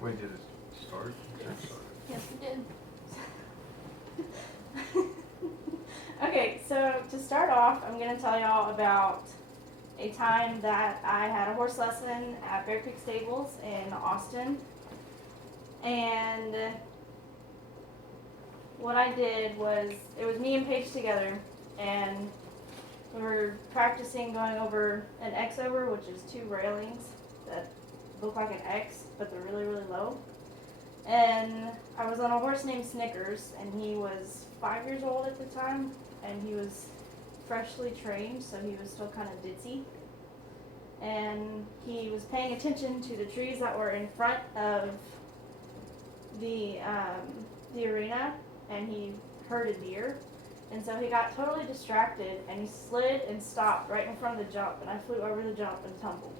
Wait, did it start? Yes, we did. Okay, so to start off, I'm going to tell y'all about a time that I had a horse lesson at Bear Creek Stables in Austin. And what I did was, it was me and Paige together, and we were practicing going over an X-over, which is two railings that look like an X, but they're really, really low. And I was on a horse named Snickers, and he was 5 years old at the time, and he was freshly trained, so he was still kind of ditzy. And he was paying attention to the trees that were in front of the arena, and he heard a deer. And so he got totally distracted, and he slid and stopped right in front of the jump, and I flew over the jump and tumbled.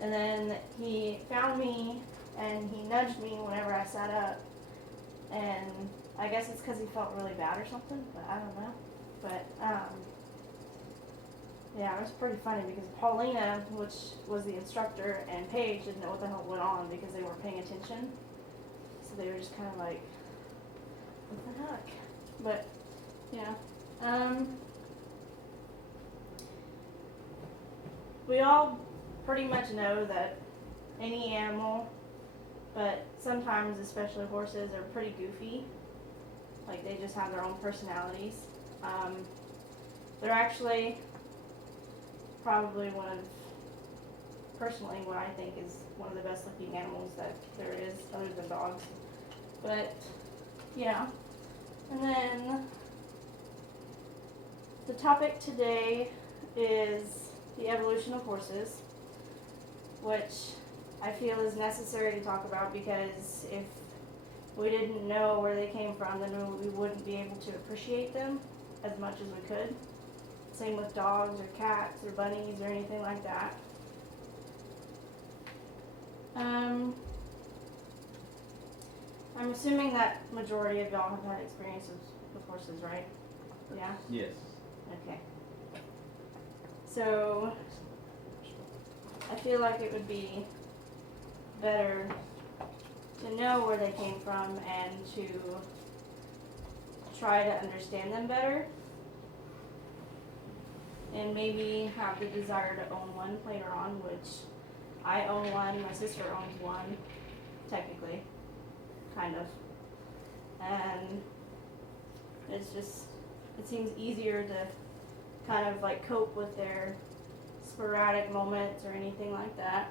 And then he found me, and he nudged me whenever I sat up, and I guess it's because he felt really bad or something, but I don't know. But yeah, it was pretty funny because Paulina, which was the instructor, and Paige didn't know what the hell went on because they weren't paying attention. So they were just kind of like, what the heck? But yeah, we all pretty much know that any animal, but sometimes, especially horses, are pretty goofy. Like, they just have their own personalities. They're actually probably personally, what I think is one of the best looking animals that there is, other than dogs. But, yeah. And then, the topic today is the evolution of horses, which I feel is necessary to talk about because if we didn't know where they came from, then we wouldn't be able to appreciate them as much as we could. Same with dogs or cats or bunnies or anything like that. I'm assuming that majority of y'all have had experiences with horses, right? Yeah? Yes. Okay. So, I feel like it would be better to know where they came from and to try to understand them better. And maybe have the desire to own one later on, which I own one, my sister owns one, technically, kind of. And it's just, it seems easier to kind of like cope with their sporadic moments or anything like that.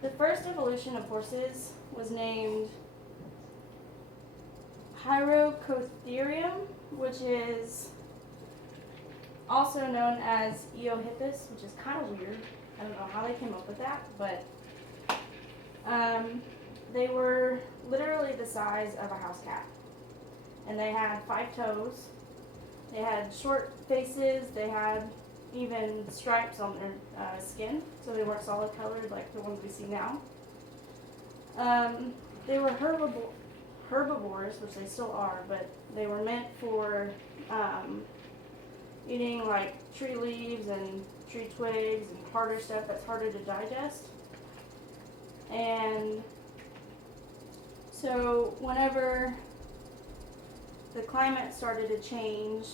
The first evolution of horses was named Hyracotherium, which is also known as Eohippus, which is kind of weird. I don't know how they came up with that, but they were literally the size of a house cat. And they had 5 toes. They had short faces. They had even stripes on their skin, so they weren't solid colored like the ones we see now. They were herbivores, which they still are, but they were meant for eating like tree leaves and tree twigs and harder stuff that's harder to digest. And so whenever the climate started to change,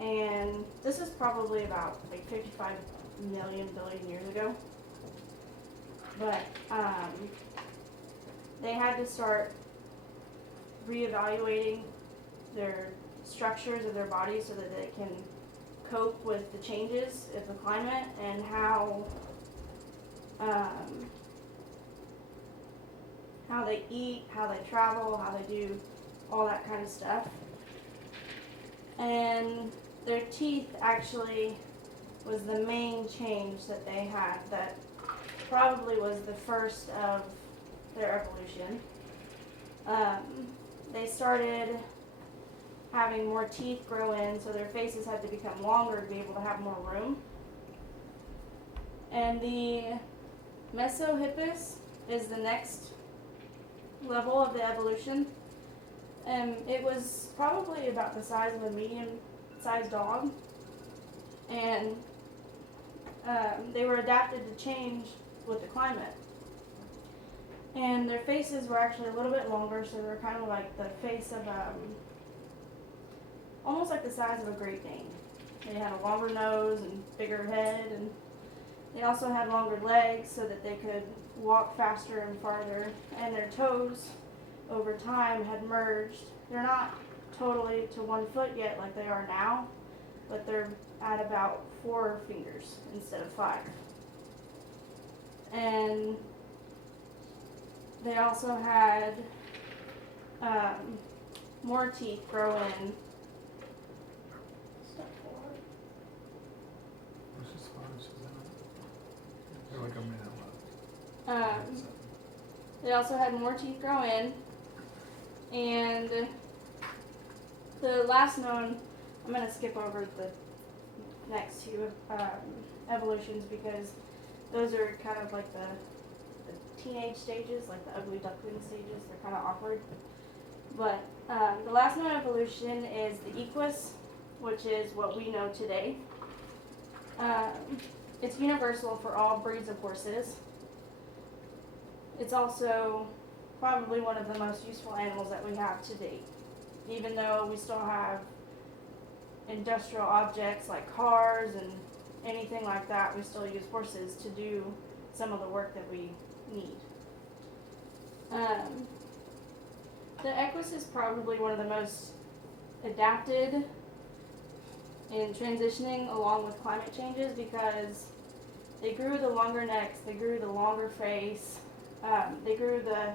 and this is probably about like 55 million billion years ago, but they had to start reevaluating their structures of their bodies so that they can cope with the changes of the climate and how they eat, how they travel, how they do all that kind of stuff. And their teeth actually was the main change that they had, that probably was the first of their evolution. They started having more teeth grow in, so their faces had to become longer to be able to have more room. And the Mesohippus is the next level of the evolution. It was probably about the size of a medium-sized dog, and they were adapted to change with the climate. And their faces were actually a little bit longer, so they were kind of like the face of, almost like the size of a Great Dane. They had a longer nose and bigger head, and they also had longer legs so that they could walk faster and farther. And their toes, over time, had merged. They're not totally to 1 foot yet like they are now, but they're at about 4 fingers instead of 5. And they also had more teeth grow in. Step forward. Which is fine, she's in it. They're like a minute left. They also had more teeth grow in, and the last known, I'm going to skip over the next two evolutions because those are kind of like the teenage stages, like the ugly duckling stages. They're kind of awkward. But the last known evolution is the equus, which is what we know today. It's universal for all breeds of horses. It's also probably one of the most useful animals that we have to date. Even though we still have industrial objects like cars and anything like that, we still use horses to do some of the work that we need. The equus is probably one of the most adapted in transitioning along with climate changes because they grew the longer necks, they grew the longer face, they grew the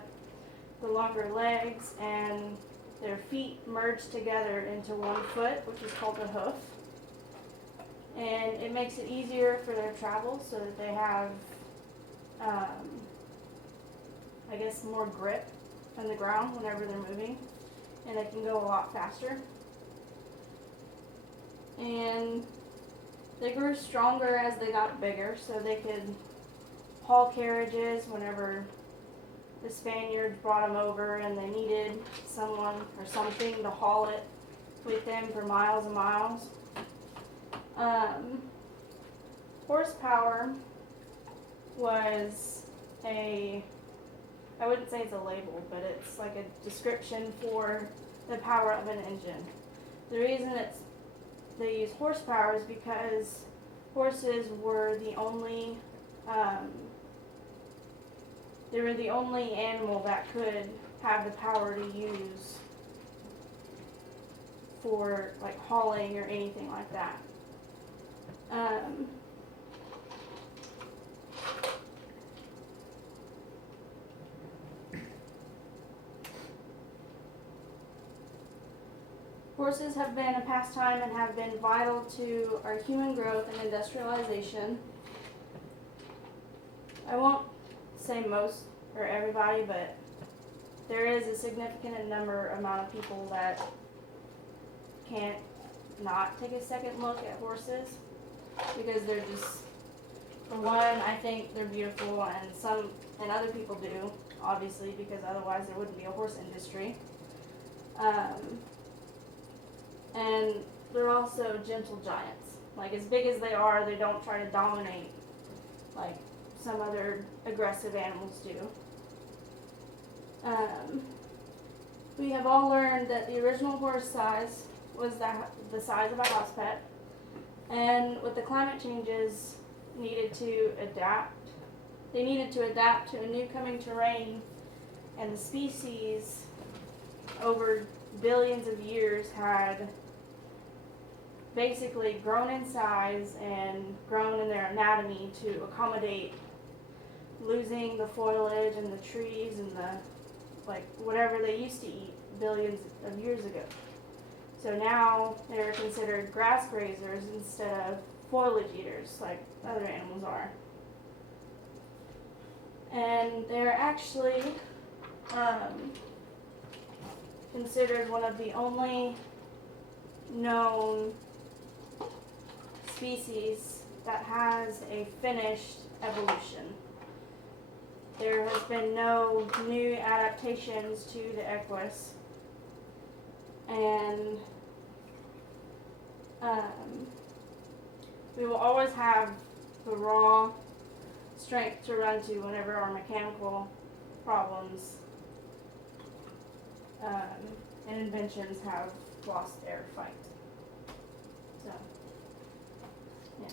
longer legs, and their feet merged together into 1 foot, which is called a hoof. And it makes it easier for their travel so that they have, I guess, more grip on the ground whenever they're moving, and they can go a lot faster. And they grew stronger as they got bigger, so they could haul carriages whenever the Spaniards brought them over and they needed someone or something to haul it with them for miles and miles. Horsepower was I wouldn't say it's a label, but it's like a description for the power of an engine. The reason they use horsepower is because horses were the only animal that could have the power to use for like hauling or anything like that. Horses have been a pastime and have been vital to our human growth and industrialization. I won't say most or everybody, but there is a significant amount of people that can't not take a second look at horses because they're just, for one, I think they're beautiful, and other people do, obviously, because otherwise there wouldn't be a horse industry. And they're also gentle giants. Like, as big as they are, they don't try to dominate like some other aggressive animals do. We have all learned that the original horse size was the size of a house pet, and with the climate changes, they needed to adapt to a new coming terrain, and the species over billions of years had basically grown in size and grown in their anatomy to accommodate losing the foliage and the trees and whatever they used to eat billions of years ago. So now they're considered grass grazers instead of foliage eaters like other animals are. And they're actually considered one of the only known species that has a finished evolution. There has been no new adaptations to the equus, and we will always have the raw strength to run to whenever our mechanical problems and inventions have lost their fight. So, yeah.